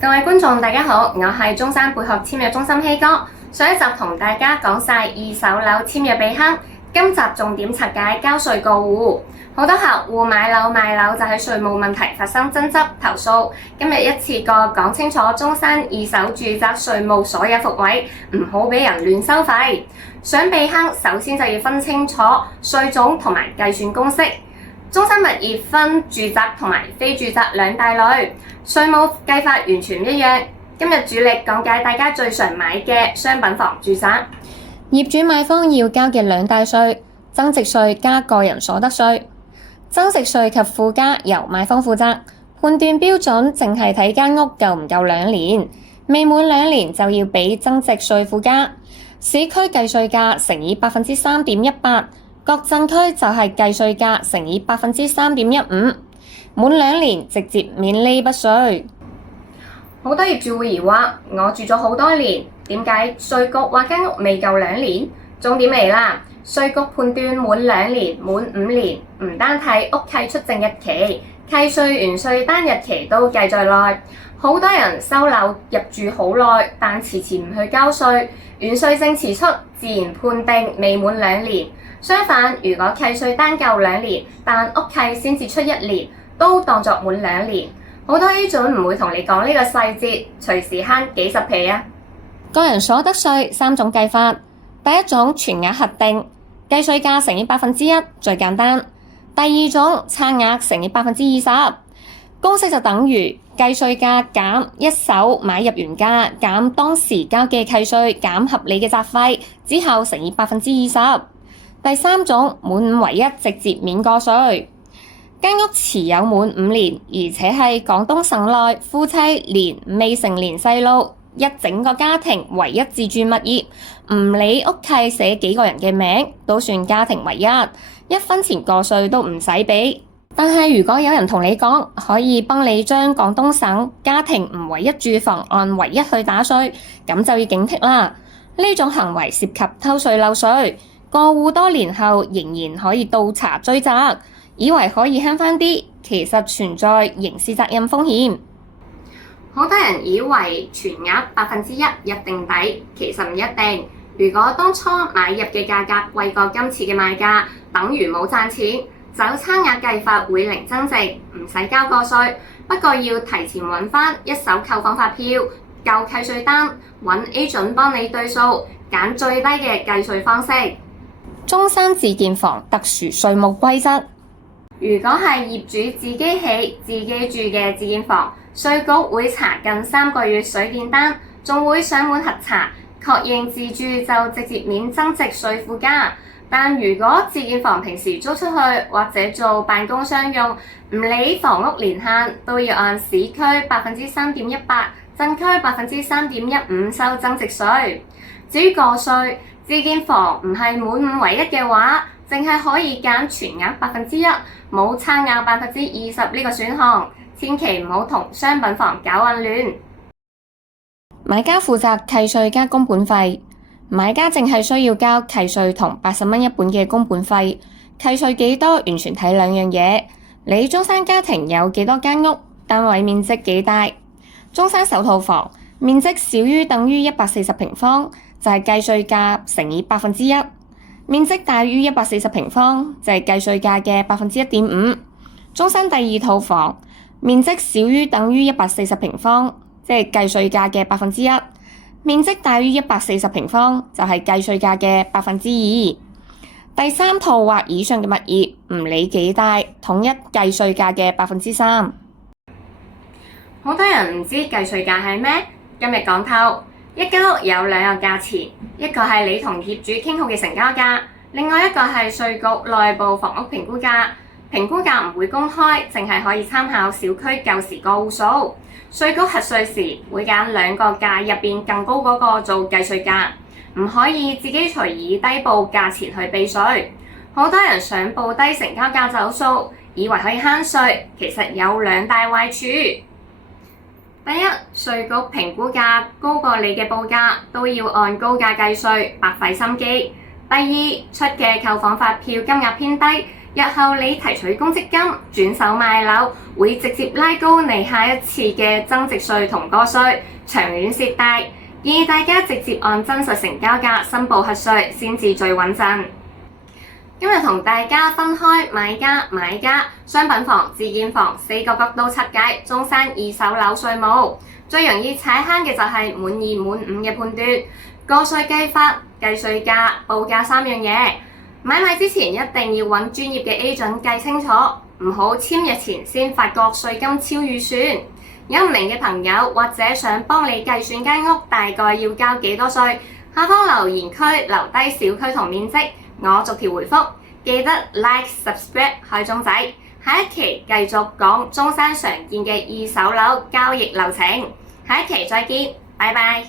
各位觀眾大家好，我係中山貝殼簽約中心希哥。上一集同大家講晒二手樓簽約避坑，今集重點拆解交稅過戶。好多客戶買樓賣樓就喺稅務問題發生爭執投訴，今日一次過講清楚中山二手住宅稅務所有伏位，唔好俾人亂收費。想避坑，首先就要分清楚稅種同埋計算公式。中山物業分住宅同埋非住宅兩大類，稅務計法完全唔一樣。今日主力講解大家最常買嘅商品房住宅。業主買方要交嘅兩大稅：增值稅加個人所得稅。增值稅及附加由買方負責，判斷標準淨係睇間屋夠唔夠2年，未滿2年就要俾增值稅附加。市區計稅價乘以3.18%，各鎮區就係計稅價乘以3.15%，滿2年直接免呢筆稅。好多業主會疑惑，我住咗好多年，點解稅局話間屋未夠2年？重點嚟啦！稅局判斷滿2年、滿5年，唔單睇屋契出證日期，契稅完稅單日期都計在內。好多人收樓入住好耐，但遲遲唔去交稅，完稅證遲出，自然判定未滿2年。相反，如果契稅單夠2年，但屋契先至出1年，都當作滿2年。好多 agent 唔會同你講呢個細節，隨時慳幾十皮啊！個人所得稅3種計法，第一種全額核定，計稅價乘以1%最簡單。第二種差額乘以20%，公式就等於計稅價減一手買入原價減當時交嘅契稅減合理嘅雜費之後乘以20%。第三種滿5唯一直接免個稅。間屋持有滿5年，而且係廣東省內夫妻連未成年細路一整個家庭唯一自住物業，唔理屋契寫幾個人嘅名，都算家庭唯一，1分錢個稅都唔使俾。但係如果有人同你講可以幫你將廣東省家庭唔唯一住房按唯一去打稅，咁就要警惕啦。呢種行為涉及偷稅漏稅，過戶多年後仍然可以倒查追責。以為可以慳返啲，其實存在刑事責任風險。好多人以為全額1%一定抵，其實唔一定。如果當初買入嘅價格貴過今次嘅賣價，等於冇賺錢，走差額計法會零增值，唔使交個稅。不過要提前揾返一手購房發票、舊契稅單，揾 agent 幫你對數，揀最低嘅計稅方式。中山自建房特殊稅務規則。如果係業主自己起、自己住嘅自建房，稅局會查近3個月水電單，仲會上門核查，確認自住就直接免增值稅附加。但如果自建房平時租出去或者做辦公商用，唔理房屋年限，都要按市區3.18%、鎮區3.15%收增值稅。至於個稅，自建房唔係滿5唯一嘅話，淨係可以揀全額1%，冇差額20%呢個選項，千祈唔好同商品房搞混亂。買家負責契稅加工本費，買家淨係需要交契稅同80蚊一本嘅工本費。契稅幾多完全睇2樣嘢，你中山家庭有幾多間屋，單位面積幾大。中山首套房面積少於等於140平方，就係計稅價乘以1%。面積大於140平方，就係計稅價嘅1.5%。中山第二套房面積少於等於140平方，即係計稅價嘅1%。面積大於140平方，就係計稅價嘅2%。第三套或以上嘅物業，唔理幾大，統一計稅價嘅3%。好多人唔知計稅價係咩，今日講透。一間屋有2個價錢，一個係你同業主傾好嘅成交價，另外一個係稅局內部房屋評估價。評估價唔會公開，淨係可以參考小區舊時個戶數。稅局核稅時會揀2個價入邊更高嗰個做計稅價，唔可以自己隨意低報價錢去避稅。好多人想報低成交價走數，以為可以慳稅，其實有2大壞處。第一，稅局評估價高過你嘅報價，都要按高價計稅，白費心機。第二，出嘅購房發票金額偏低，日後你提取公積金轉手賣樓，會直接拉高你下一次嘅增值稅同個稅，長遠蝕大。建議大家直接按真實成交價申報核稅先至最穩陣。今日同大家分開買家、買家、商品房、自建房4個角度拆解中山二手樓稅務。最容易踩坑嘅就係滿2滿5嘅判斷，個稅計法、計稅價、報價3樣嘢。買賣之前一定要揾專業嘅 agent 計清楚，唔好簽約前先發覺稅金超預算。有唔明嘅朋友或者想幫你計算間屋大概要交幾多稅，下方留言區留低小區同面積，我逐條回覆。記得 like、subscribe 開鐘仔。下一期繼續講中山常見嘅二手樓交易流程。下一期再見，拜拜。